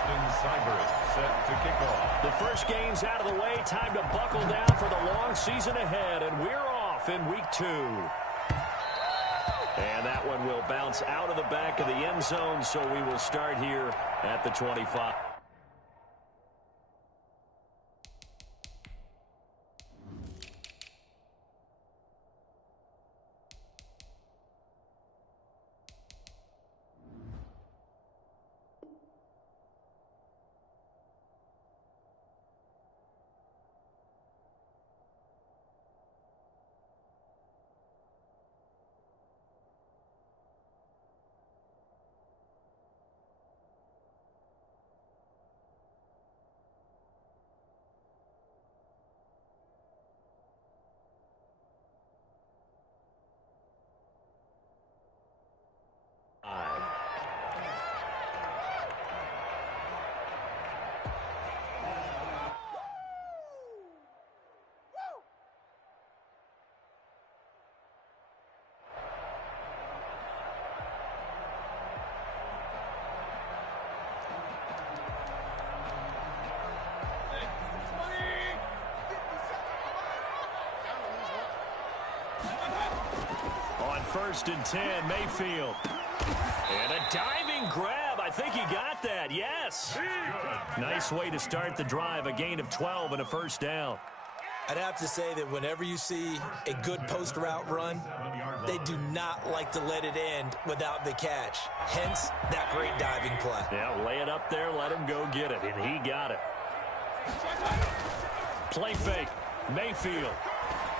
set to kick off. The first game's out of the way. Time to buckle down for the long season ahead. And we're off in week 2. And that one will bounce out of the back of the end zone. So we will start here at the 25. First and 10, Mayfield. And a diving grab. I think he got that. Yes. Nice way to start the drive. A gain of 12 and a first down. I'd have to say that whenever you see a good post route run, they do not like to let it end without the catch. Hence, that great diving play. Yeah, lay it up there, let him go get it, and he got it. Play fake. Mayfield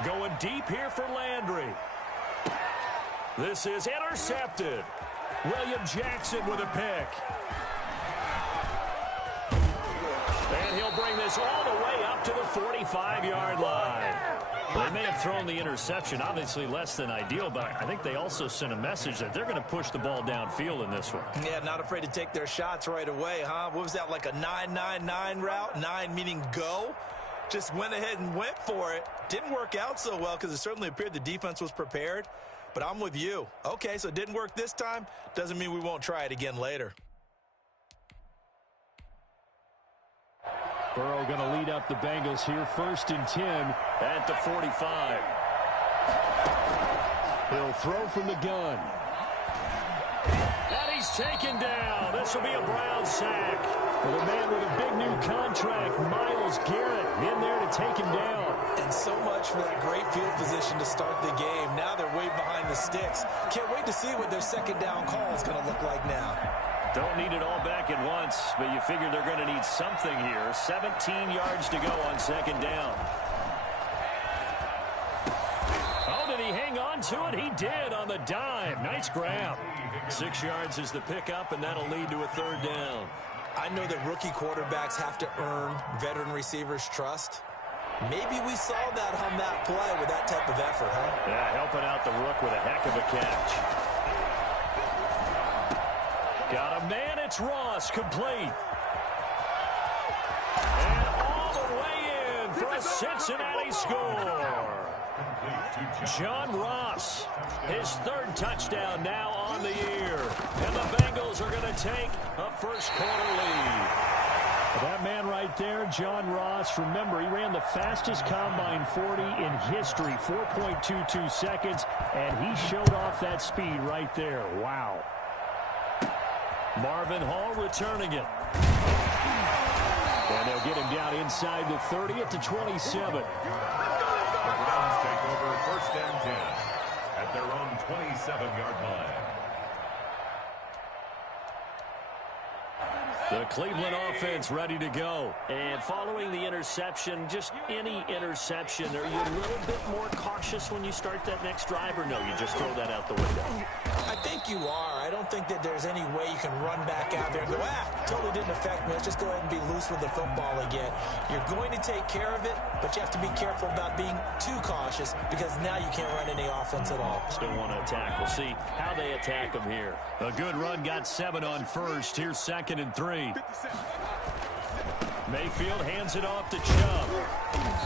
going deep here for Landry. This is intercepted. William Jackson with a pick. And he'll bring this all the way up to the 45-yard line. They may have thrown the interception, obviously less than ideal, but I think they also sent a message that they're going to push the ball downfield in this one. Yeah, not afraid to take their shots right away, huh? What was that, like a 9-9-9 route? 9 meaning go? Just went ahead and went for it. Didn't work out so well because it certainly appeared the defense was prepared. But I'm with you. Okay, so it didn't work this time. Doesn't mean we won't try it again later. Burrow going to lead up the Bengals here. First and 10 at the 45. He'll throw from the gun. And he's taken down. This will be a Brown sack. Well, the man with a big new contract, Myles Garrett, in there to take him down. And so much for that great field position to start the game. Now they're way behind the sticks. Can't wait to see what their second down call is going to look like now. Don't need it all back at once, but you figure they're going to need something here. 17 yards to go on second down. Oh, did he hang on to it? He did on the dive. Nice grab. 6 yards is the pickup, and that'll lead to a third down. I know that rookie quarterbacks have to earn veteran receivers' trust. Maybe we saw that on that play with that type of effort, huh? Yeah, helping out the rook with a heck of a catch. Got a man, it's Ross, complete. And all the way in for a Cincinnati score. John Ross, his third touchdown now on the year. And the Bengals are going to take a first-quarter lead. That man right there, John Ross, remember, he ran the fastest combine 40 in history, 4.22 seconds, and he showed off that speed right there. Wow. Marvin Hall returning it. And they'll get him down inside the 30 at the 27. The Browns take over first and 10 at their own 27-yard line. The Cleveland offense ready to go. And following the interception, just any interception, are you a little bit more cautious when you start that next drive, or no, you just throw that out the window? I think you are. I don't think that there's any way you can run back out there and go, totally didn't affect me. Let's just go ahead and be loose with the football again. You're going to take care of it, but you have to be careful about being too cautious because now you can't run any offense at all. Still want to attack. We'll see how they attack them here. A good run, got 7 on first. Here's 2nd and 3. Mayfield hands it off to Chubb.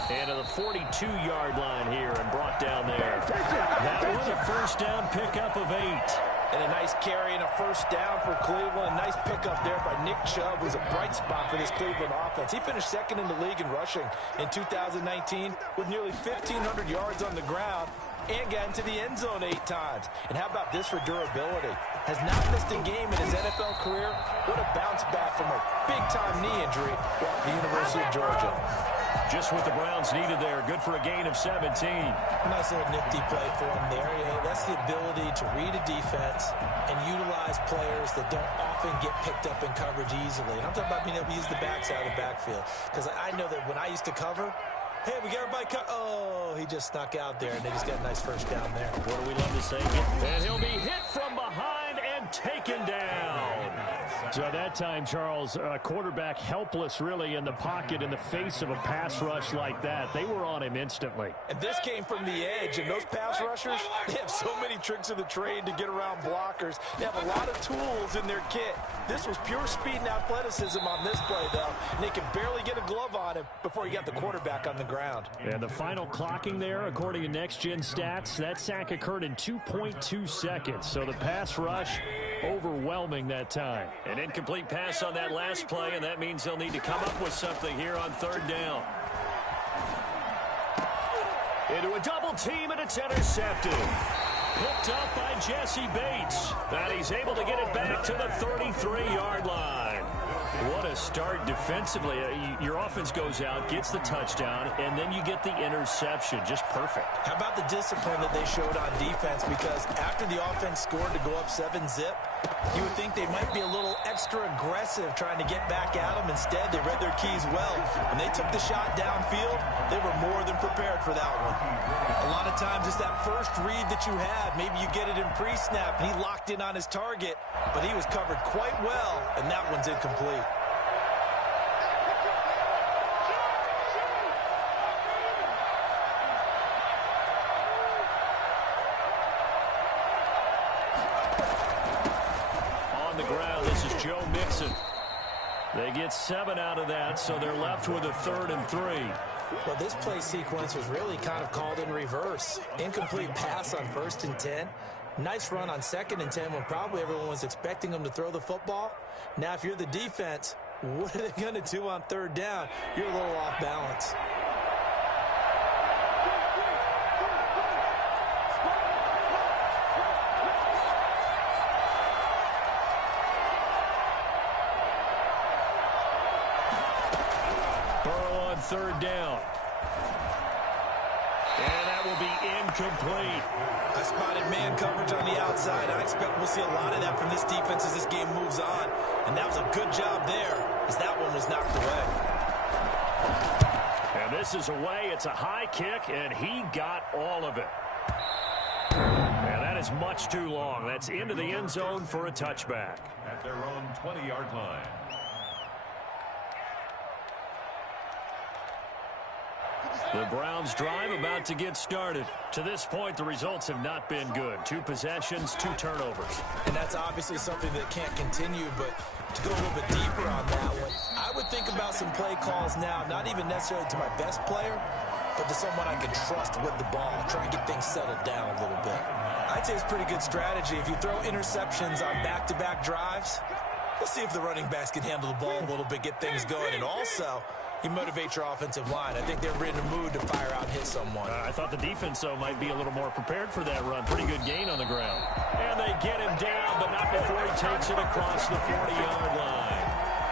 And to the 42-yard line here and brought down there. That was a first down pickup of 8. And a nice carry and a first down for Cleveland. A nice pickup there by Nick Chubb, who's a bright spot for this Cleveland offense. He finished second in the league in rushing in 2019 with nearly 1,500 yards on the ground and got into the end zone 8 times. And how about this for durability? Has not missed a game in his NFL career. What a bounce back from a big-time knee injury at the University of Georgia. Just what the Browns needed there. Good for a gain of 17. Nice little nifty play for him there. That's the ability to read a defense and utilize players that don't often get picked up in coverage easily. And I'm talking about being able to use the backside of the backfield. Because I know that when I used to cover, hey, we got everybody cut. Oh, he just snuck out there, and they just got a nice first down there. What do we love to say? And he'll be hit from behind and taken down. So at that time, Charles, quarterback helpless really in the pocket in the face of a pass rush like that. They were on him instantly. And this came from the edge, and those pass rushers, they have so many tricks of the trade to get around blockers. They have a lot of tools in their kit. This was pure speed and athleticism on this play, though, and they could barely get a glove on him before he got the quarterback on the ground. And the final clocking there, according to Next Gen Stats, that sack occurred in 2.2 seconds. So the pass rush overwhelming that time. An incomplete pass on that last play, and that means they'll need to come up with something here on third down. Into a double team, and it's intercepted. Picked up by Jesse Bates. And he's able to get it back to the 33-yard line. What a start defensively. Your offense goes out, gets the touchdown, and then you get the interception. Just perfect. How about the discipline that they showed on defense? Because after the offense scored to go up 7-zip, you would think they might be a little extra aggressive trying to get back at them. Instead, they read their keys well. When they took the shot downfield, they were more than prepared for that one. A lot of times, it's that first read that you had. Maybe you get it in pre-snap, and he locked in on his target, but he was covered quite well, and that one's incomplete. They get 7 out of that, so they're left with a 3rd and 3. Well, this play sequence was really kind of called in reverse. Incomplete pass on 1st and 10. Nice run on 2nd and 10 when probably everyone was expecting them to throw the football. Now, if you're the defense, what are they going to do on 3rd down? You're a little off balance. Third down. And that will be incomplete. I spotted man coverage on the outside. I expect we'll see a lot of that from this defense as this game moves on. And that was a good job there as that one was knocked away. And this is away. It's a high kick, and he got all of it. And that is much too long. That's into the end zone for a touchback. At their own 20-yard line. The Browns drive about to get started. To this point, the results have not been good. 2 possessions, 2 turnovers. And that's obviously something that can't continue, but to go a little bit deeper on that one, I would think about some play calls now, not even necessarily to my best player, but to someone I can trust with the ball, try and get things settled down a little bit. I'd say it's pretty good strategy. If you throw interceptions on back-to-back drives, let's see if the running backs can handle the ball a little bit, get things going, and also you motivate your offensive line. I think they're in a mood to fire out and hit someone. I thought the defense, though, might be a little more prepared for that run. Pretty good gain on the ground. And they get him down, but not before he takes it across the 40-yard line.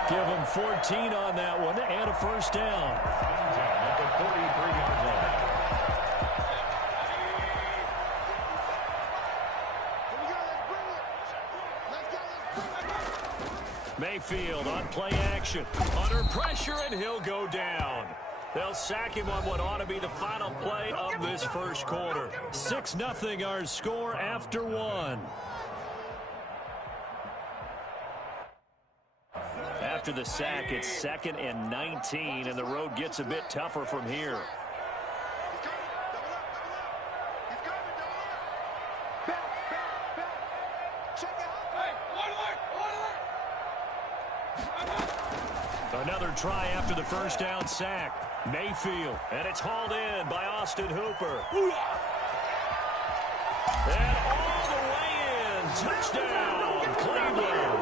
Give him 14 on that one and a first down. At the 43-yard line. Mayfield on play action. Under pressure, and he'll go down. They'll sack him on what ought to be the final play of this first quarter. 6-0 our score after 1. After the sack, it's 2nd and 19, and the road gets a bit tougher from here. Another try after the first down sack. Mayfield, and it's hauled in by Austin Hooper. And all the way in Touchdown, Cleveland.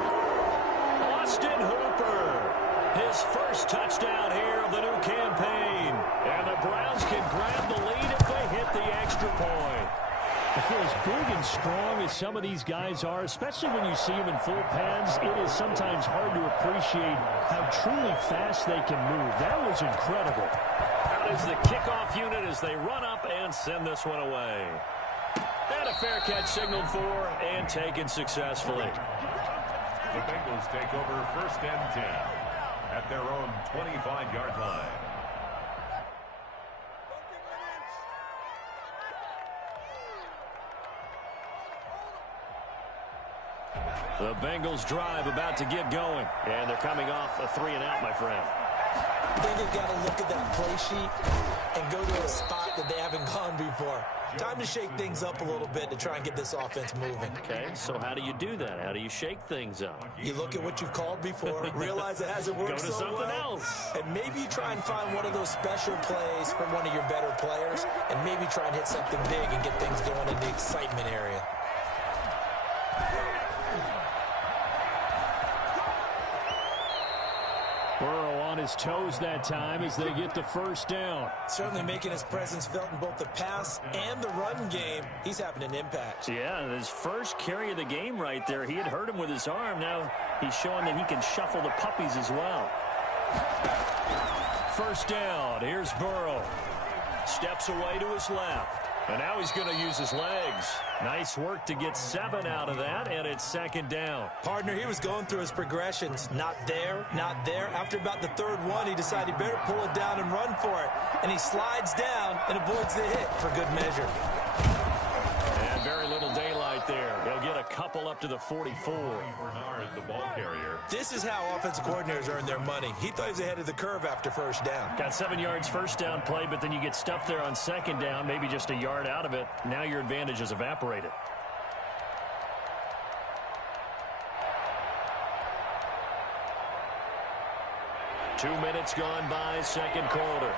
Austin Hooper. His first touchdown here of the new campaign. And the Browns can grab the lead if they hit the extra point. For as big and strong as some of these guys are, especially when you see them in full pads, it is sometimes hard to appreciate how truly fast they can move. That was incredible. Out is the kickoff unit as they run up and send this one away. And a fair catch signaled for and taken successfully. The Bengals take over 1st and 10 at their own 25-yard line. The Bengals drive about to get going. And they're coming off a 3-and-out, my friend. I think they've got to look at that play sheet and go to a spot that they haven't gone before. Time to shake things up a little bit to try and get this offense moving. Okay, so how do you do that? How do you shake things up? You look at what you've called before, realize it hasn't worked so well. Go to something else. And maybe you try and find one of those special plays from one of your better players, and maybe try and hit something big and get things going in the excitement area. Burrow on his toes that time as they get the first down. Certainly making his presence felt in both the pass and the run game. He's having an impact. Yeah, his first carry of the game right there. He had hurt him with his arm. Now he's showing that he can shuffle the puppies as well. First down. Here's Burrow. Steps away to his left. And now he's going to use his legs. Nice work to get 7 out of that, and it's 2nd down. Partner, he was going through his progressions. Not there, not there. After about the 3rd one, he decided he better pull it down and run for it. And he slides down and avoids the hit for good measure. And very little daylight there. He'll get a couple up to the 44. Bernard, the ball carrier. This is how offensive coordinators earn their money. He thought he was ahead of the curve after first down. Got 7 yards first down play, but then you get stuffed there on 2nd down, maybe just a yard out of it. Now your advantage is evaporated. Two minutes gone by, 2nd quarter.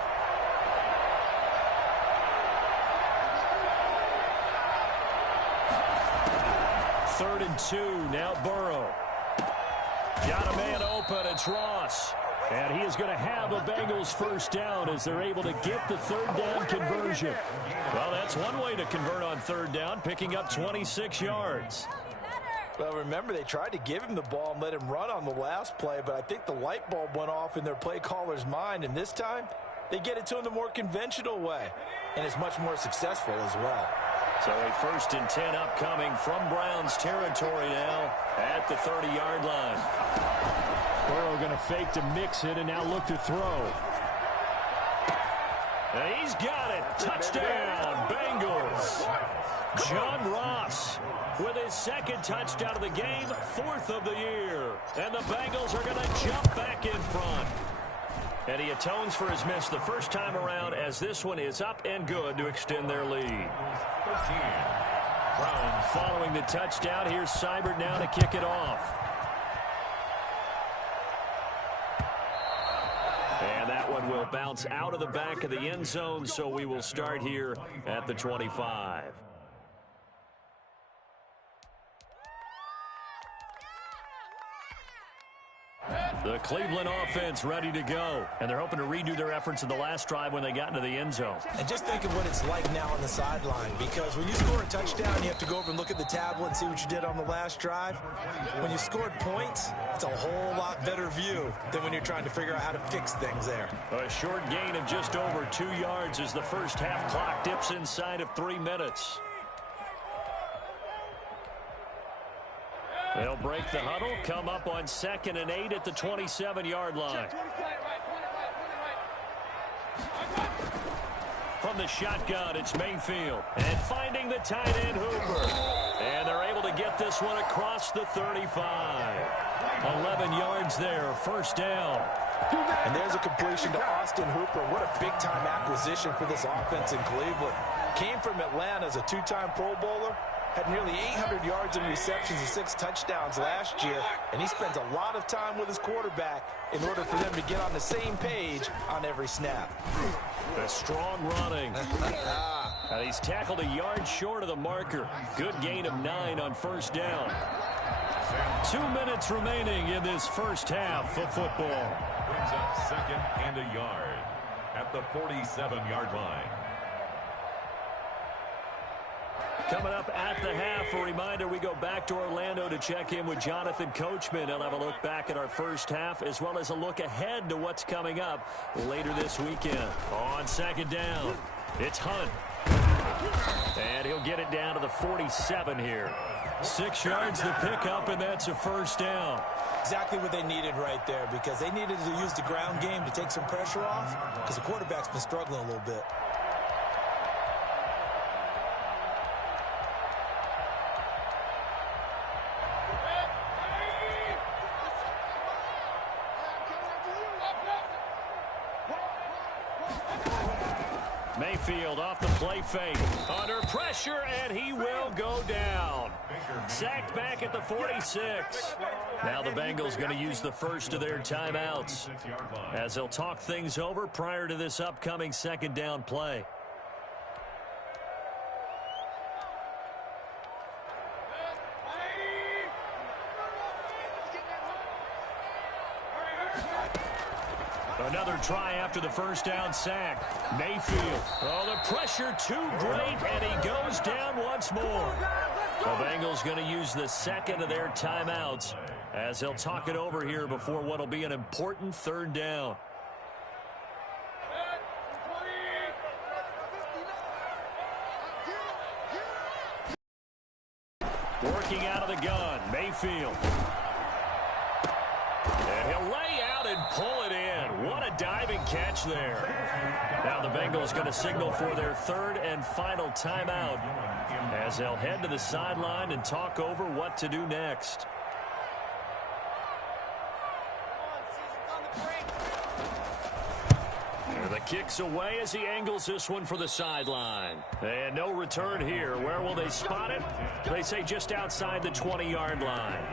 Third and 2, now Burrow. Got a man open, it's Ross. And he is going to have a Bengals first down as they're able to get the 3rd down conversion. Well, that's one way to convert on 3rd down, picking up 26 yards. Well, remember, they tried to give him the ball and let him run on the last play, but I think the light bulb went off in their play caller's mind, and this time they get it to him the more conventional way, and it's much more successful as well. So a 1st and 10 upcoming from Browns territory now at the 30-yard line. Burrow going to fake to mix it and now look to throw. And he's got it. Touchdown, Bengals. John Ross with his 2nd touchdown of the game, 4th of the year. And the Bengals are going to jump back in front. And he atones for his miss the first time around as this one is up and good to extend their lead. 13. Browns following the touchdown. Here's Seibert now to kick it off. And that one will bounce out of the back of the end zone, so we will start here at the 25. The Cleveland offense ready to go. And they're hoping to redo their efforts in the last drive when they got into the end zone. And just think of what it's like now on the sideline, because when you score a touchdown, you have to go over and look at the tablet and see what you did on the last drive. When you scored points, it's a whole lot better view than when you're trying to figure out how to fix things there. A short gain of just over 2 yards as the first half clock dips inside of 3 minutes. They'll break the huddle, come up on 2nd and 8 at the 27-yard line. From the shotgun, it's Mayfield. And finding the tight end, Hooper. And they're able to get this one across the 35. 11 yards there, first down. And there's a completion to Austin Hooper. What a big-time acquisition for this offense in Cleveland. Came from Atlanta as a 2-time Pro Bowler. Had nearly 800 yards in receptions and 6 touchdowns last year. And he spends a lot of time with his quarterback in order for them to get on the same page on every snap. A strong running. He's tackled a yard short of the marker. Good gain of 9 on first down. 2 minutes remaining in this first half of football. Brings up second and a yard at the 47-yard line. Coming up at the half, a reminder, we go back to Orlando to check in with Jonathan Coachman. He'll have a look back at our first half as well as a look ahead to what's coming up later this weekend. On second down, it's Hunt. And he'll get it down to the 47 here. 6 yards to pick up, and that's a first down. Exactly what they needed right there, because they needed to use the ground game to take some pressure off, because the quarterback's been struggling a little bit. Mayfield off the play fake. Under pressure, and he will go down. Sacked back at the 46. Now the Bengals going to use the first of their timeouts as they'll talk things over prior to this upcoming second down play. Another try after the first down sack. Mayfield. Oh, the pressure too great, and he goes down once more. The Bengals going to use the second of their timeouts as they'll talk it over here before what will be an important third down. Working out of the gun, Mayfield. And he'll lay out and pull it in. What a diving catch there. Now the Bengals going to signal for their third and final timeout as they'll head to the sideline and talk over what to do next. And the kick's away as he angles this one for the sideline. And no return here. Where will they spot it? They say just outside the 20-yard line.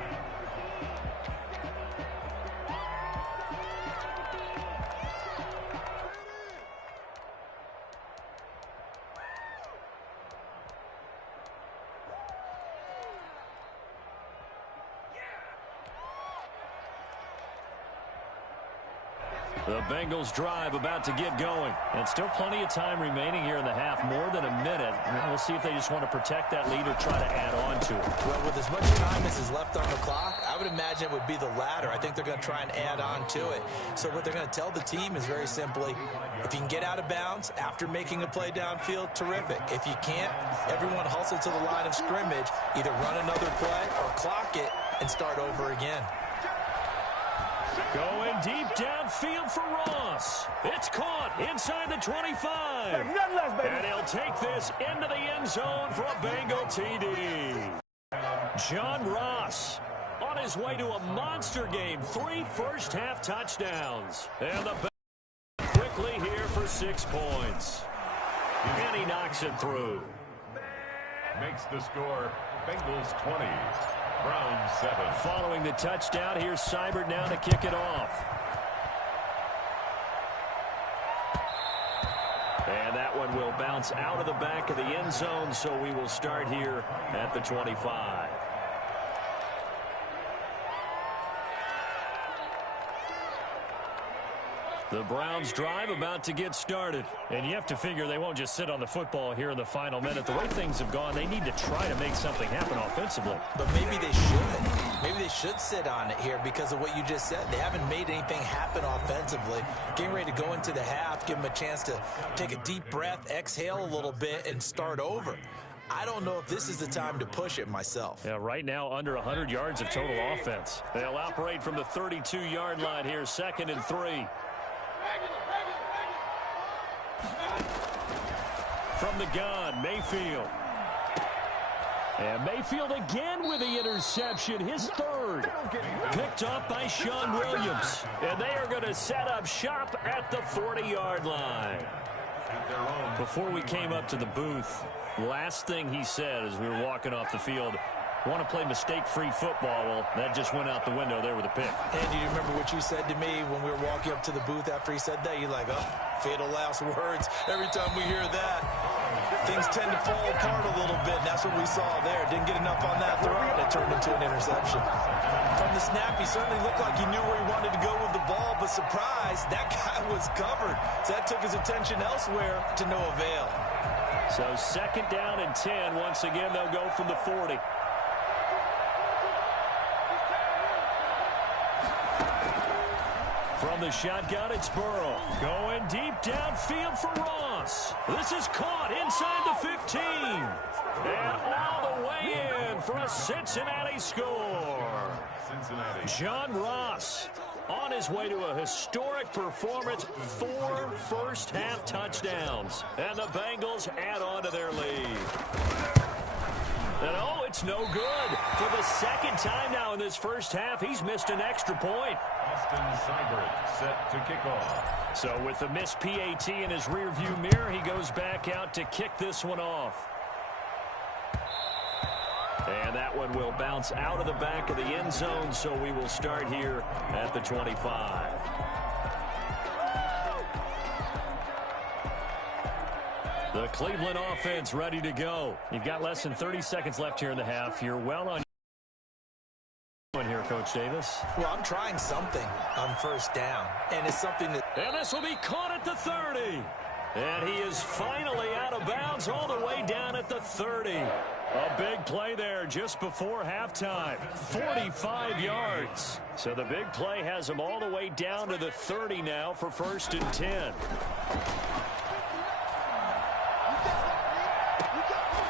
The Bengals drive about to get going. And still plenty of time remaining here in the half, more than a minute. We'll see if they just want to protect that lead or try to add on to it. Well, with as much time as is left on the clock, I would imagine it would be the latter. I think they're going to try and add on to it. So what they're going to tell the team is very simply, if you can get out of bounds after making a play downfield, terrific. If you can't, everyone hustle to the line of scrimmage, either run another play or clock it and start over again. Going deep downfield for Ross. It's caught inside the 25. And he'll take this into the end zone for a Bengal TD. John Ross on his way to a monster game. 3 first-half touchdowns. And the Bengals quickly here for 6 points. And he knocks it through. Makes the score Bengals 20. Browns 7. Following the touchdown, here's Seibert now to kick it off. And that one will bounce out of the back of the end zone, so we will start here at the 25. The Browns drive about to get started. And you have to figure they won't just sit on the football here in the final minute. The way things have gone, they need to try to make something happen offensively. But maybe they should. Maybe they should sit on it here because of what you just said. They haven't made anything happen offensively. Getting ready to go into the half, give them a chance to take a deep breath, exhale a little bit, and start over. I don't know if this is the time to push it myself. Yeah, right now under 100 yards of total offense. They'll operate from the 32-yard line here, 2nd and 3. From the gun, Mayfield. And Mayfield again with the interception, his third. Picked up by Sean Williams. And they are going to set up shop at the 40-yard line. Before we came up to the booth, last thing he said as we were walking off the field, want to play mistake-free football. Well, that just went out the window there with a pick. And do you remember what you said to me when we were walking up to the booth after he said that? You're like, oh, fatal last words. Every time we hear that, things tend to fall apart a little bit. And that's what we saw there. Didn't get enough on that throw, and it turned into an interception. From the snap, he certainly looked like he knew where he wanted to go with the ball, but surprise, that guy was covered. So that took his attention elsewhere to no avail. So 2nd down and 10. Once again, they'll go from the 40. From the shotgun, it's Burrow. Going deep downfield for Ross. This is caught inside the 15. And all the way in for a Cincinnati score. John Ross on his way to a historic performance. 4 first-half touchdowns. And the Bengals add on to their lead. And oh, it's no good. For the 2nd time now in this first half, he's missed an extra point. Austin Seibert set to kick off. So with the missed PAT in his rearview mirror, he goes back out to kick this one off. And that one will bounce out of the back of the end zone, so we will start here at the 25. The Cleveland offense ready to go. You've got less than 30 seconds left here in the half. You're well on here, Coach Davis. Well, I'm trying something on 1st down, and it's something that... And this will be caught at the 30. And he is finally out of bounds all the way down at the 30. A big play there just before halftime. 45 yards. So the big play has him all the way down to the 30 now for 1st and 10.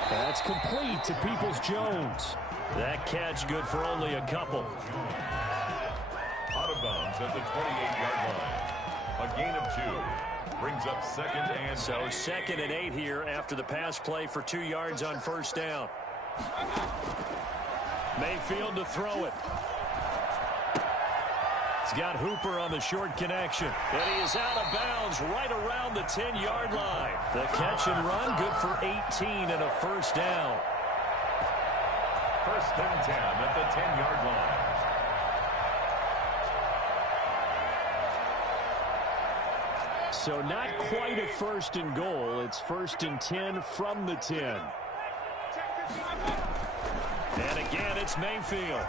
That's complete to Peoples-Jones. That catch good for only a couple. Out of bounds at the 28-yard line. A gain of 2. Brings up 2nd and 8. So 2nd and 8 here after the pass play for 2 yards on 1st down. Mayfield to throw it. He's got Hooper on the short connection. And he is out of bounds right around the 10-yard line. The catch and run good for 18 and a 1st down. 1st and 10 at the 10-yard line. So not quite a 1st and goal. It's 1st and 10 from the 10. And again, it's Mayfield.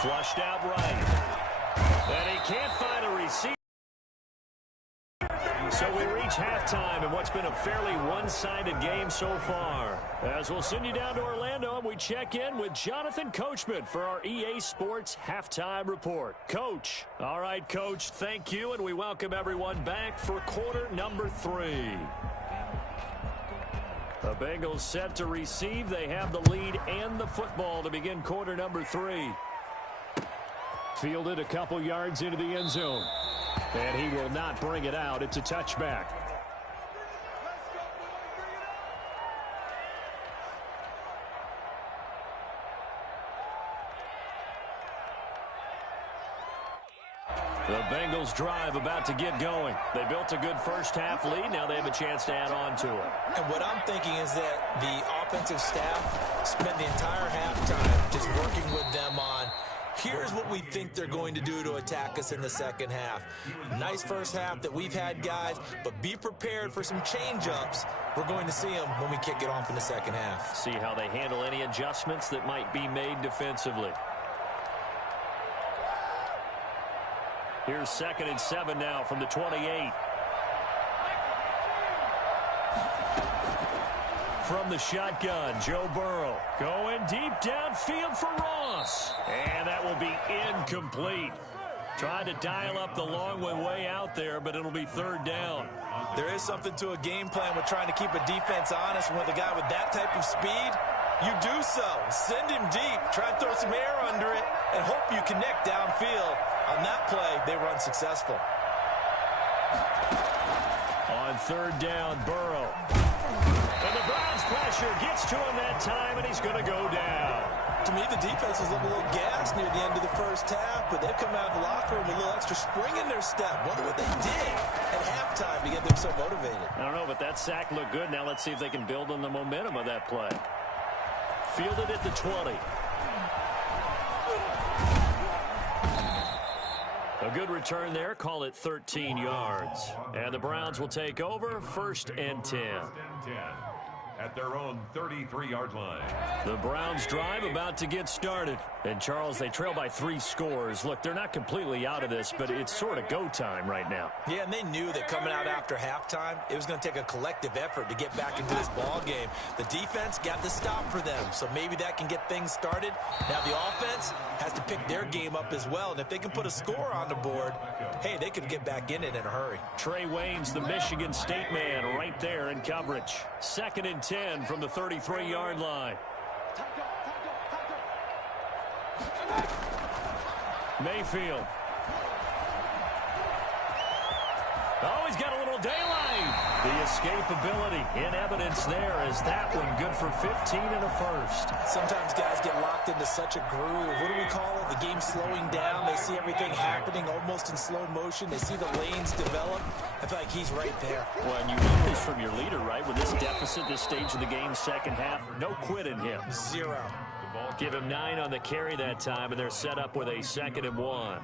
Flushed out right. And he can't find a receiver. So we reach halftime in what's been a fairly one-sided game so far. As we'll send you down to Orlando, and we check in with Jonathan Coachman for our EA Sports Halftime Report. Coach. All right, Coach, thank you, and we welcome everyone back for quarter number 3. The Bengals set to receive. They have the lead and the football to begin quarter number 3. Fielded a couple yards into the end zone. And he will not bring it out. It's a touchback. The Bengals drive about to get going. They built a good first-half lead. Now they have a chance to add on to it. And what I'm thinking is that the offensive staff spent the entire halftime just working with them on, here's what we think they're going to do to attack us in the 2nd half. Nice first half that we've had, guys, but be prepared for some change-ups. We're going to see them when we kick it off in the 2nd half. See how they handle any adjustments that might be made defensively. Here's 2nd and 7 now from the 28. From the shotgun, Joe Burrow going deep downfield for Ross. And that will be incomplete. Tried to dial up the long way out there, but it'll be 3rd down. There is something to a game plan with trying to keep a defense honest. With a guy with that type of speed, you do so. Send him deep. Try and throw some air under it and hope you connect downfield. On that play, they were unsuccessful. On 3rd down, Burrow. And the Browns pressure gets to him that time, and he's going to go down. To me, the defense was looking a little gassed near the end of the first half, but they've come out of the locker room with a little extra spring in their step. Wonder what they did at halftime to get them so motivated. I don't know, but that sack looked good. Now let's see if they can build on the momentum of that play. Fielded at the 20. A good return there. Call it 13 yards. And the Browns will take over 1st and 10. At their own 33-yard line. The Browns drive about to get started. And, Charles, they trail by 3 scores. Look, they're not completely out of this, but it's sort of go time right now. Yeah, and they knew that coming out after halftime, it was going to take a collective effort to get back into this ball game. The defense got the stop for them, so maybe that can get things started. Now the offense has to pick their game up as well, and if they can put a score on the board, hey, they could get back in it in a hurry. Trey Waynes, the Michigan State man, right there in coverage. 2nd and 10 from the 33-yard line. Mayfield. Oh, he's got a little daylight. The escapability in evidence there as that one good for 15 and a first. Sometimes guys get locked into such a groove. What do we call it? The game slowing down. They see everything happening almost in slow motion. They see the lanes develop. I feel like he's right there. Well, and you want this from your leader, right? With this deficit, this stage of the game, second half, no quit in him. 0. Give him 9 on the carry that time, and they're set up with a 2nd and 1.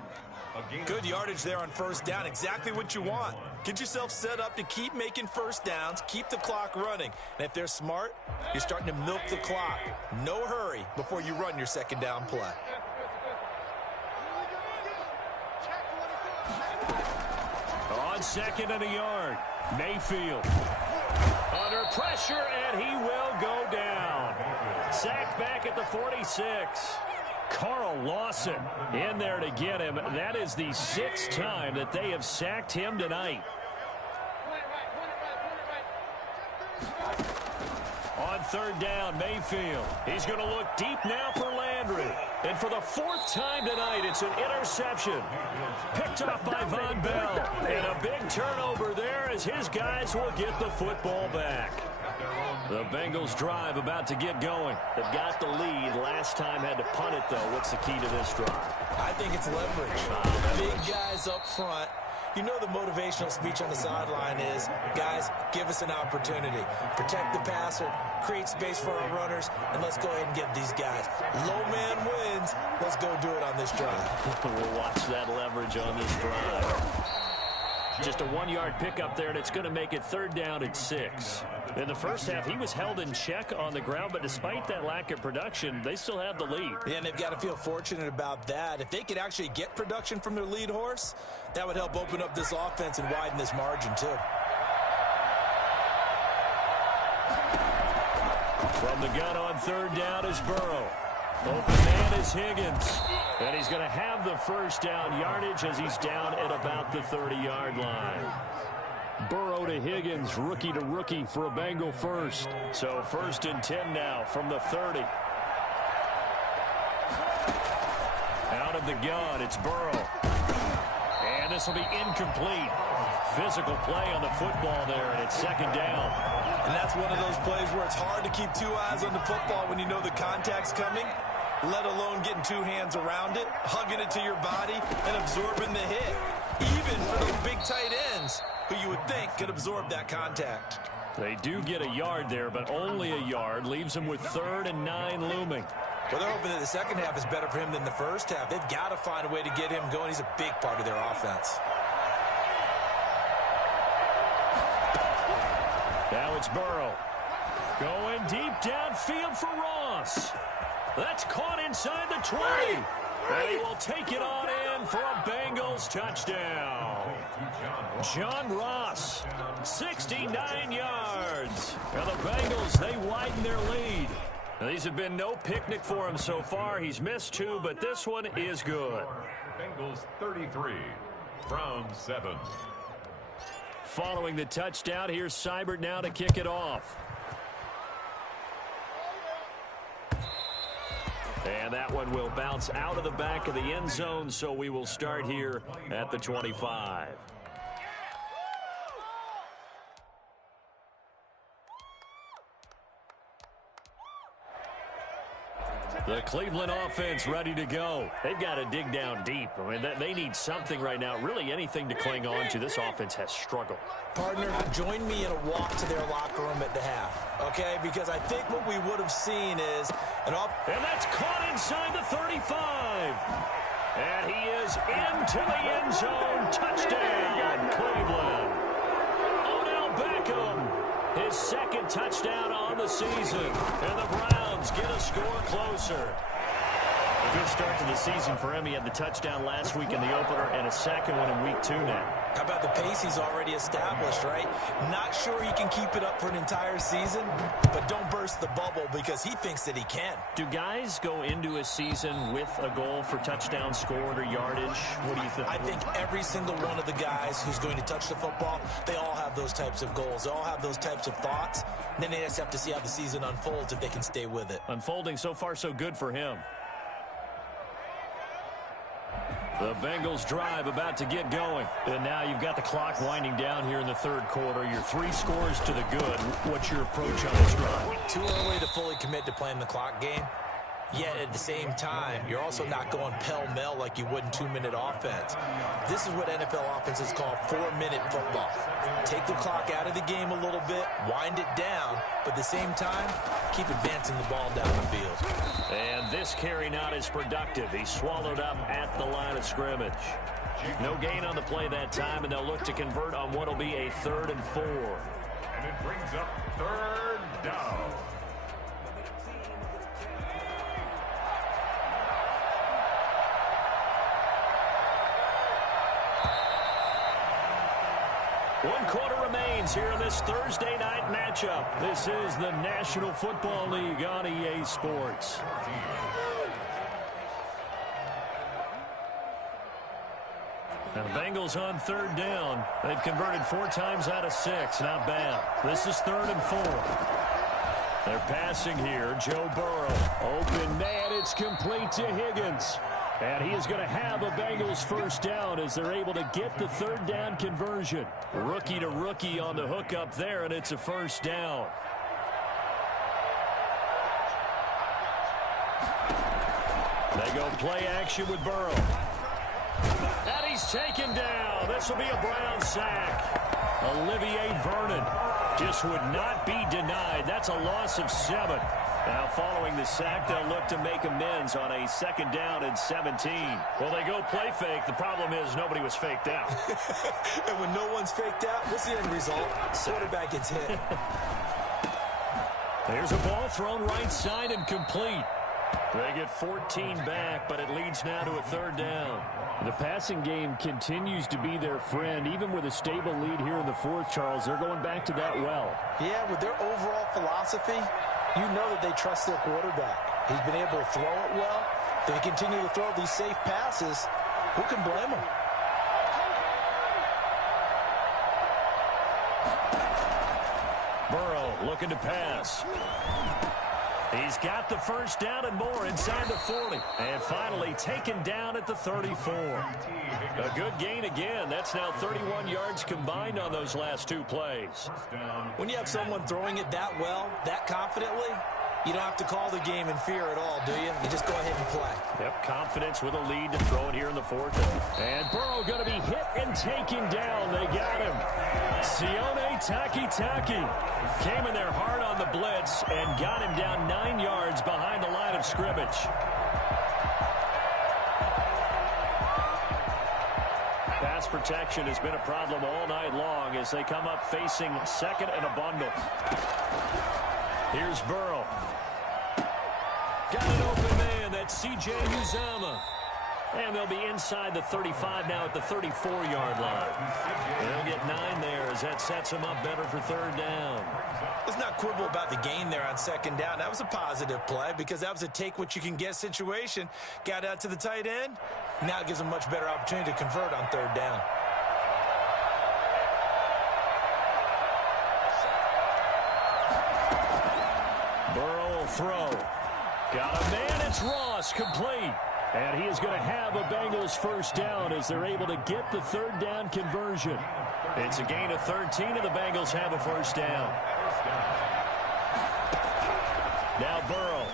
Good yardage there on 1st down. Exactly what you want. Get yourself set up to keep making 1st downs, keep the clock running. And if they're smart, you're starting to milk the clock. No hurry before you run your 2nd down play. On 2nd and a yard, Mayfield. Under pressure, and he will go down. Sacked back at the 46. Carl Lawson in there to get him. That is the 6th time that they have sacked him tonight. On 3rd down, Mayfield. He's going to look deep now for Landry. And for the 4th time tonight, it's an interception. Picked up by Von Bell. And a big turnover there as his guys will get the football back. The Bengals drive about to get going. They've got the lead. Last time had to punt it, though. What's the key to this drive? I think it's leverage. Big guys up front. You know the motivational speech on the sideline is, guys, give us an opportunity. Protect the passer, create space for our runners, and let's go ahead and get these guys. Low man wins. Let's go do it on this drive. We'll watch that leverage on this drive. Just a 1-yard pickup there, and it's going to make it 3rd down and 6. In the first half, he was held in check on the ground, but despite that lack of production, they still have the lead. Yeah, and they've got to feel fortunate about that. If they could actually get production from their lead horse, that would help open up this offense and widen this margin, too. From the gun on 3rd down is Burrow. Open man is Higgins. And he's going to have the 1st down yardage as he's down at about the 30-yard line. Burrow to Higgins, rookie to rookie for a Bengal first. So 1st and 10 now from the 30. Out of the gun, it's Burrow. And this will be incomplete. Physical play on the football there, and it's 2nd down. And that's one of those plays where it's hard to keep 2 eyes on the football when you know the contact's coming, let alone getting 2 hands around it, hugging it to your body, and absorbing the hit. Even for those big tight ends who you would think could absorb that contact. They do get a yard there, but only a yard. Leaves them with 3rd and 9 looming. Well, they're hoping that the second half is better for him than the first half. They've got to find a way to get him going. He's a big part of their offense. Now it's Burrow. Going deep downfield for Ross. That's caught inside the 20. And he will take it on in for a Bengals touchdown. John Ross, 69 yards. Now the Bengals, they widen their lead. Now, these have been no picnic for him so far. He's missed 2, but this one is good. Bengals 33, Browns 7. Following the touchdown, here's Seibert now to kick it off. And that one will bounce out of the back of the end zone, so we will start here at the 25. The Cleveland offense ready to go. They've got to dig down deep. I mean, they need something right now, really anything to cling on to. This offense has struggled. Partner, join me in a walk to their locker room at the half, okay? Because I think what we would have seen is an and that's caught inside the 35. And he is into the end zone. Touchdown, Cleveland. Odell Beckham, his second touchdown on the season. And the Browns get a score closer. A good start to the season for him. He had the touchdown last week in the opener and a second one in week 2 now. How about the pace he's already established, right? Not sure he can keep it up for an entire season, but don't burst the bubble because he thinks that he can. Do guys go into a season with a goal for touchdown scored or yardage? What do you think? I think every single one of the guys who's going to touch the football, they all have those types of goals. They all have those types of thoughts. And then they just have to see how the season unfolds if they can stay with it. Unfolding so far so good for him. The Bengals drive about to get going. And now you've got the clock winding down here in the third quarter. You're 3 scores to the good. What's your approach on this drive? Too early to fully commit to playing the clock game. Yet at the same time, you're also not going pell-mell like you would in 2-minute offense. This is what NFL offenses call 4-minute football. Take the clock out of the game a little bit, wind it down, but at the same time, keep advancing the ball down the field. And this carry not as productive. He swallowed up at the line of scrimmage. No gain on the play that time, and they'll look to convert on what will be a 3rd and 4. And it brings up 3rd down. One quarter remains here in this Thursday night matchup. This is the National Football League on EA Sports. Now the Bengals on 3rd down. They've converted 4 times out of 6. Not bad. This is 3rd and 4. They're passing here. Joe Burrow. Open man. It's complete to Higgins. And he is going to have a Bengals first down as they're able to get the 3rd down conversion. Rookie to rookie on the hook up there, and it's a first down. They go play action with Burrow. And he's taken down. This will be a Brown sack. Olivier Vernon just would not be denied. That's a loss of 7. Now, following the sack, they'll look to make amends on a 2nd down and 17. Well, they go play fake. The problem is nobody was faked out. And when no one's faked out, what's the end result? Quarterback gets hit. There's a ball thrown right side and complete. They get 14 back, but it leads now to a 3rd down. The passing game continues to be their friend. Even with a stable lead here in the 4th, Charles, they're going back to that well. Yeah, with their overall philosophy, you know that they trust their quarterback. He's been able to throw it well. They continue to throw these safe passes. Who can blame them? Burrow looking to pass. He's got the first down and more inside the 40. And finally taken down at the 34. A good gain again. That's now 31 yards combined on those last 2 plays. When you have someone throwing it that well, that confidently, you don't have to call the game in fear at all, do you? You just go ahead and play. Yep, confidence with a lead to throw it here in the 4th. And Burrow going to be hit and taken down. They got him. Sione Takitaki came in there hard on the blitz and got him down 9 yards behind the line of scrimmage. Pass protection has been a problem all night long as they come up facing 2nd and a bundle. Here's Burrow. Got an open man. That's C.J. Uzomah. And they'll be inside the 35 now at the 34-yard line. They'll get 9 there as that sets them up better for 3rd down. Let's not quibble about the gain there on 2nd down. That was a positive play because that was a take-what-you-can-get situation. Got out to the tight end. Now it gives them a much better opportunity to convert on 3rd down. Burrow will throw. Got a man. It's Ross, complete. And he is going to have a Bengals first down as they're able to get the 3rd down conversion. It's a gain of 13, and the Bengals have a first down. Now Burrow.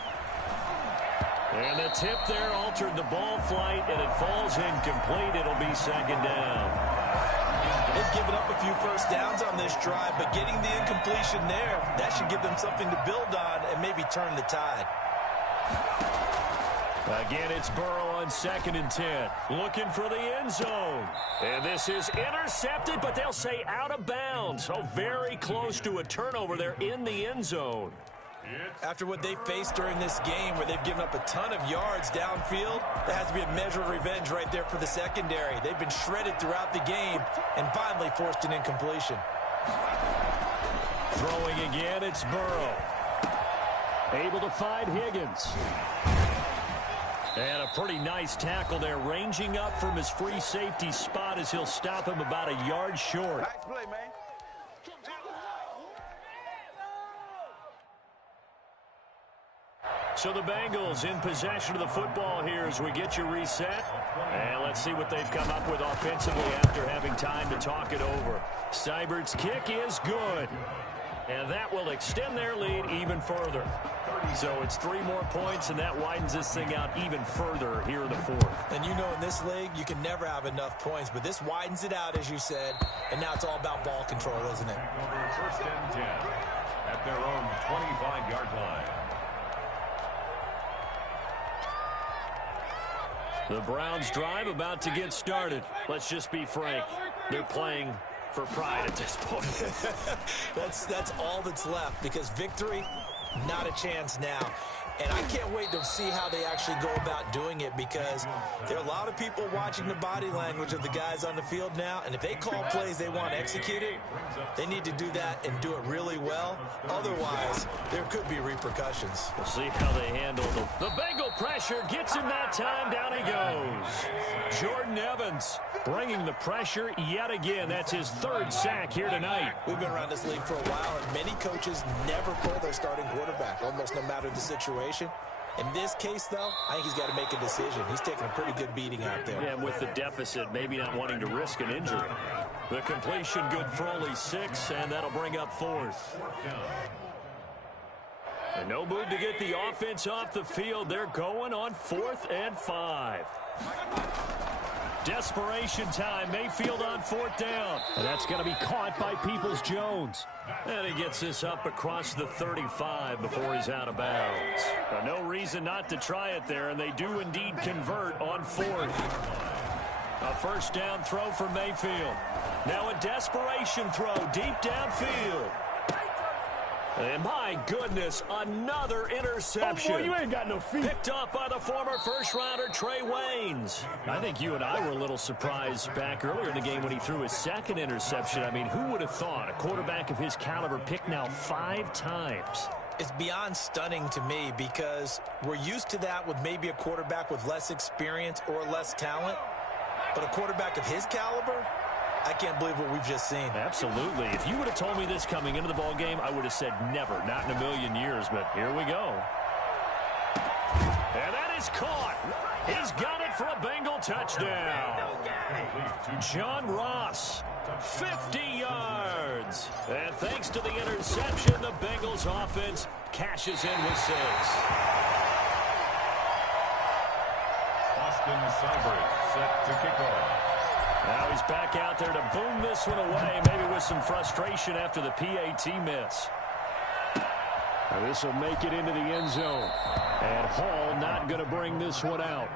And the tip there altered the ball flight, and it falls incomplete. It'll be 2nd down. They've given up a few first downs on this drive, but getting the incompletion there, that should give them something to build on and maybe turn the tide. Again, it's Burrow on on 2nd and 10. Looking for the end zone. And this is intercepted, but they'll say out of bounds. So very close to a turnover there in the end zone. After what they faced during this game where they've given up a ton of yards downfield, there has to be a measure of revenge right there for the secondary. They've been shredded throughout the game and finally forced an incompletion. Throwing again, it's Burrow. Able to find Higgins. And a pretty nice tackle there, ranging up from his free safety spot as he'll stop him about a yard short. Nice play, man. So the Bengals in possession of the football here as we get you reset. And let's see what they've come up with offensively after having time to talk it over. Seibert's kick is good. And that will extend their lead even further. So it's 3 more points, and that widens this thing out even further here in the 4th. And you know in this league, you can never have enough points, but this widens it out, as you said, and now it's all about ball control, isn't it? Over 1st and 10 at their own 25-yard line. The Browns drive about to get started. Let's just be frank. They're playing for pride at this point. That's all that's left, because victory, not a chance now. And I can't wait to see how they actually go about doing it, because there are a lot of people watching the body language of the guys on the field now, and if they call plays they want executed, they need to do that and do it really well. Otherwise, there could be repercussions. We'll see how they handle them. The Bengal pressure gets him that time. Down he goes. Jordan Evans bringing the pressure yet again. That's his 3rd sack here tonight. We've been around this league for a while, and many coaches never pull their starting quarterback, almost no matter the situation. In this case, though, I think he's got to make a decision. He's taking a pretty good beating out there. Yeah, and with the deficit, maybe not wanting to risk an injury. The completion good for only 6, and that'll bring up 4th. And no move to get the offense off the field. They're going on 4th and 5. Desperation time. Mayfield on 4th down. And that's going to be caught by Peoples-Jones. And he gets this up across the 35 before he's out of bounds. No reason not to try it there, and they do indeed convert on 4th. A 1st down throw for Mayfield. Now a desperation throw deep downfield. And my goodness, another interception. Oh boy, you ain't got no feet. Picked up by the former first-rounder Trey Waynes. I think you and I were a little surprised back earlier in the game when he threw his 2nd interception. I mean, who would have thought a quarterback of his caliber picked now 5 times? It's beyond stunning to me, because we're used to that with maybe a quarterback with less experience or less talent. But a quarterback of his caliber, I can't believe what we've just seen. Absolutely. If you would have told me this coming into the ball game, I would have said never, not in a million years, but here we go. And that is caught. He's got it for a Bengal touchdown. John Ross, 50 yards. And thanks to the interception, the Bengals offense cashes in with 6. Austin Seibert set to kick off. Now he's back out there to boom this one away, maybe with some frustration after the PAT miss. Now this will make it into the end zone. And Hall not going to bring this one out.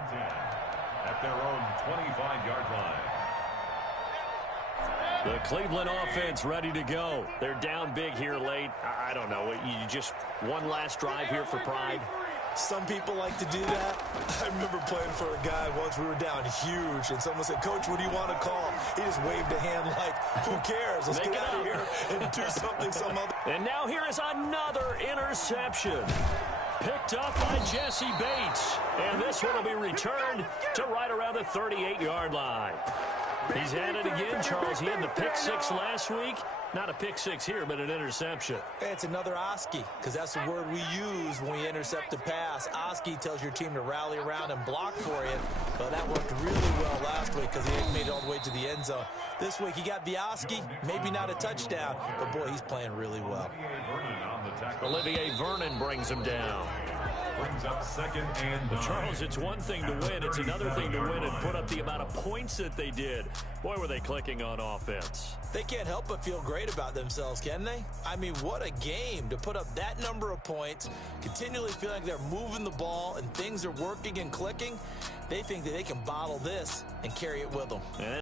At their own 25-yard line. The Cleveland offense ready to go. They're down big here late. I don't know. You just one last drive here for pride. Some people like to do that. I remember playing for a guy once. We were down huge, and someone said, "Coach, what do you want to call?" He just waved a hand like, "Who cares? Let's get out of here and do something some other." And now here is another interception. Picked up by Jesse Bates. And this one will be returned to right around the 38-yard line. He's at it again, Charles. He had the pick 6 last week. Not a pick 6 here, but an interception. It's another Oski, because that's the word we use when we intercept a pass. Oski tells your team to rally around and block for you. But that worked really well last week because he made it all the way to the end zone. This week he got the Oski, maybe not a touchdown, but boy, he's playing really well. Olivier Vernon brings him down. Brings up 2nd and 9. Charles, it's one thing to win. It's another thing to win and put up the amount of points that they did. Boy, were they clicking on offense. They can't help but feel great about themselves, can they? I mean, what a game to put up that number of points, continually feeling like they're moving the ball and things are working and clicking. They think that they can bottle this and carry it with them.